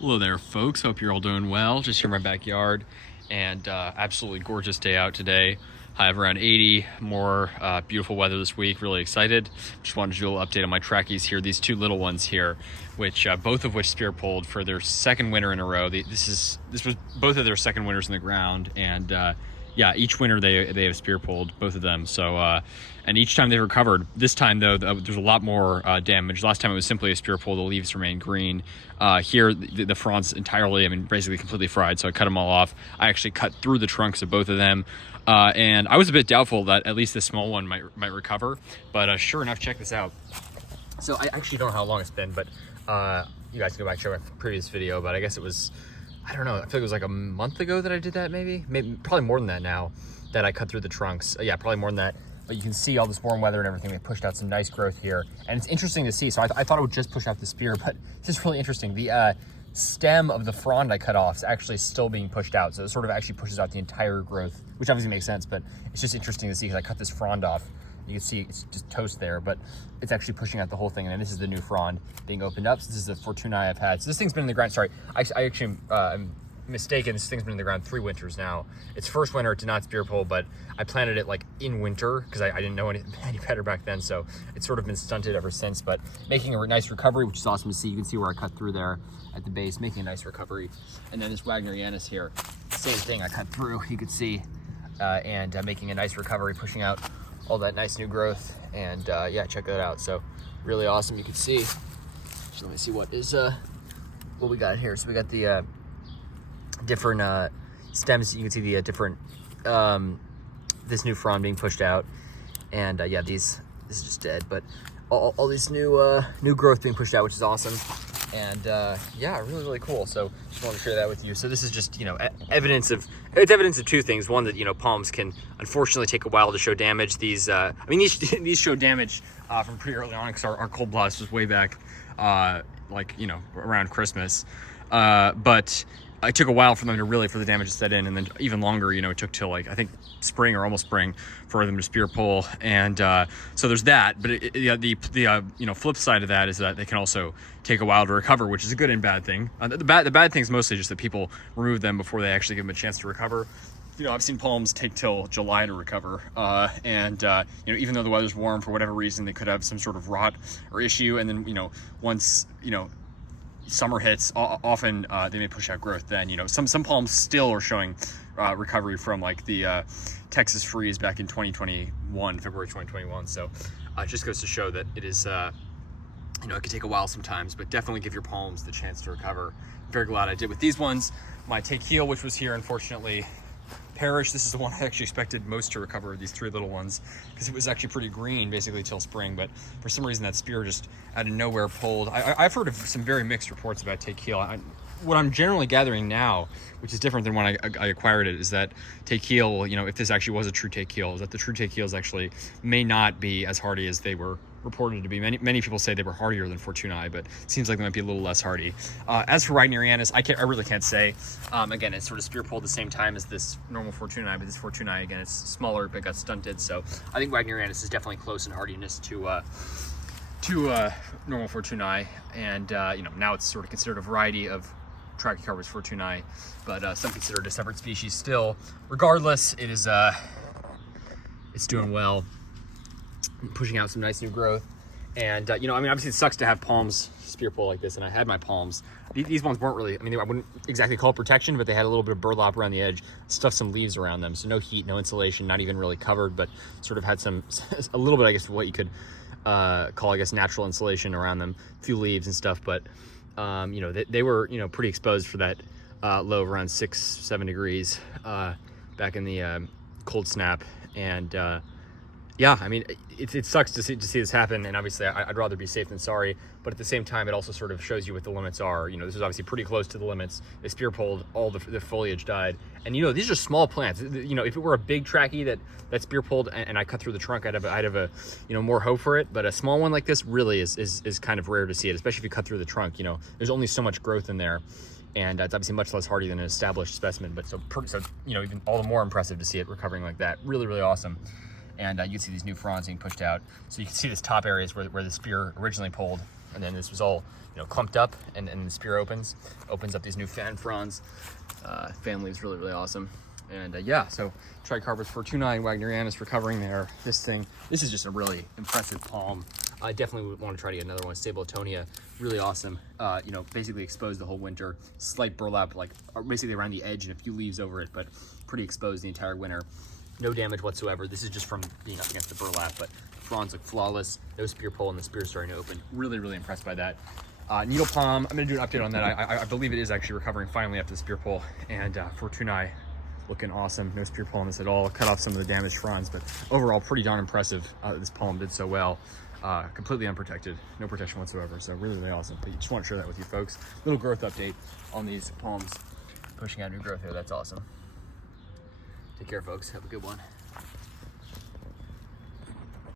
Hello there, folks. Hope you're all doing well. Just here in my backyard, and absolutely gorgeous day out today. High of around 80, more beautiful weather this week. Really excited. Just wanted to do a little update on my Trachys here. These two little ones here, which both of which spear pulled for their second winter in a row. This was both of their second winters in the ground, and yeah, each winter they have spear pulled, both of them. So and each time they recovered. This time though, there's a lot more damage. Last time it was simply a spear pull. The leaves remain green. Here the fronds entirely, basically completely fried. So I cut them all off. I actually cut through the trunks of both of them. And I was a bit doubtful that at least the small one might recover, but sure enough, check this out. So I actually don't know how long it's been, but you guys can go back and check my previous video, but I guess it was, I don't know, I feel like it was like a month ago that I did that, maybe probably more than that now, that I cut through the trunks. Yeah, probably more than that. But you can see all this warm weather and everything. They pushed out some nice growth here, and it's interesting to see. So I thought it would just push out the spear, but it's just really interesting. The stem of the frond I cut off is actually still being pushed out, so it sort of actually pushes out the entire growth, which obviously makes sense, but it's just interesting to see because I cut this frond off. You can see it's just toast there, but it's actually pushing out the whole thing. And then this is the new frond being opened up. So this is the fortunei I've had. So this thing's been in the ground. Sorry, I actually I'm mistaken. This thing's been in the ground 3 winters now. Its first winter it did not spear pull, but I planted it like in winter because I didn't know any better back then. So it's sort of been stunted ever since, but making a nice recovery, which is awesome to see. You can see where I cut through there at the base, making a nice recovery. And then this wagnerianus here, same thing. I cut through. You could see, and making a nice recovery, pushing out all that nice new growth. And yeah, check that out. So really awesome. You can see. So let me see what we got here. So we got the different stems. You can see the different this new frond being pushed out, and yeah, this is just dead, but all these new growth being pushed out, which is awesome. And yeah, really cool. So just want to share that with you. So this is just, evidence of 2 things. One, that palms can unfortunately take a while to show damage. These these show damage from pretty early on because our cold blast was way back around Christmas, but it took a while for them for the damage to set in, and then even longer, it took till I think spring or almost spring for them to spear pull. And so there's that, but the flip side of that is that they can also take a while to recover, which is a good and bad thing. The bad thing is mostly just that people remove them before they actually give them a chance to recover. I've seen palms take till July to recover, and even though the weather's warm, for whatever reason, they could have some sort of rot or issue, and then once summer hits, often they may push out growth. Then some palms still are showing recovery from the Texas freeze back in February 2021. So it just goes to show that it is it can take a while sometimes, but definitely give your palms the chance to recover. I'm very glad I did with these ones. My Trachys, which was here, unfortunately perished. This is the one I actually expected most to recover, these 3 little ones, because it was actually pretty green basically till spring, but for some reason that spear just out of nowhere pulled. I've heard of some very mixed reports about Trachys. What I'm generally gathering now, which is different than when I acquired it, is that Trachys, if this actually was a true Trachys, is that the true Trachys actually may not be as hardy as they were reported to be. Many people say they were hardier than fortunei, but it seems like they might be a little less hardy. As for wagnerianus, I really can't say. Again, it's sort of spear pulled the same time as this normal fortunei, but this fortunei, again, it's smaller but got stunted. So I think wagnerianus is definitely close in hardiness to normal fortunei, and now it's sort of considered a variety of Trachycarpus fortunei, but some consider it a separate species still. Regardless, it is it's doing well, pushing out some nice new growth. And obviously it sucks to have palms spear pull like this, and I had my palms. These ones weren't really, I wouldn't exactly call it protection, but they had a little bit of burlap around the edge, stuffed some leaves around them, so no heat, no insulation, not even really covered, but sort of had a little bit, I guess, what you could call, natural insulation around them, a few leaves and stuff. But they were pretty exposed for that low of around 6-7 degrees back in the cold snap. And yeah, it sucks to see this happen, and obviously I'd rather be safe than sorry, but at the same time it also sort of shows you what the limits are. This is obviously pretty close to the limits. They spear pulled, all the foliage died, and these are small plants. If it were a big trachy that spear pulled and I cut through the trunk, I'd have a more hope for it. But a small one like this really is kind of rare to see it, especially if you cut through the trunk. There's only so much growth in there, and it's obviously much less hardy than an established specimen, but so even all the more impressive to see it recovering like that. Really awesome. And you can see these new fronds being pushed out. So you can see this top areas where the spear originally pulled. And then this was all, you know, clumped up, and the spear opens up these new fan fronds. Family is really, really awesome. And yeah, so Trachycarpus fortunei and wagnerianus recovering there. This is just a really impressive palm. I definitely would want to try to get another one. Stabletonia, really awesome. You know, basically exposed the whole winter. Slight burlap, like basically around the edge and a few leaves over it, but pretty exposed the entire winter. No damage whatsoever. This is just from being up against the burlap, but fronds look flawless. No spear pole, and the spear starting to open. Really, really impressed by that. Needle palm, I'm gonna do an update on that. I believe it is actually recovering finally after the spear pole. And fortunei, looking awesome. No spear pole on this at all. Cut off some of the damaged fronds, but overall pretty darn impressive. This palm did so well. Completely unprotected, no protection whatsoever. So really, really awesome. But you just want to share that with you folks. Little growth update on these palms. Pushing out new growth here, that's awesome. Take care, folks. Have a good one.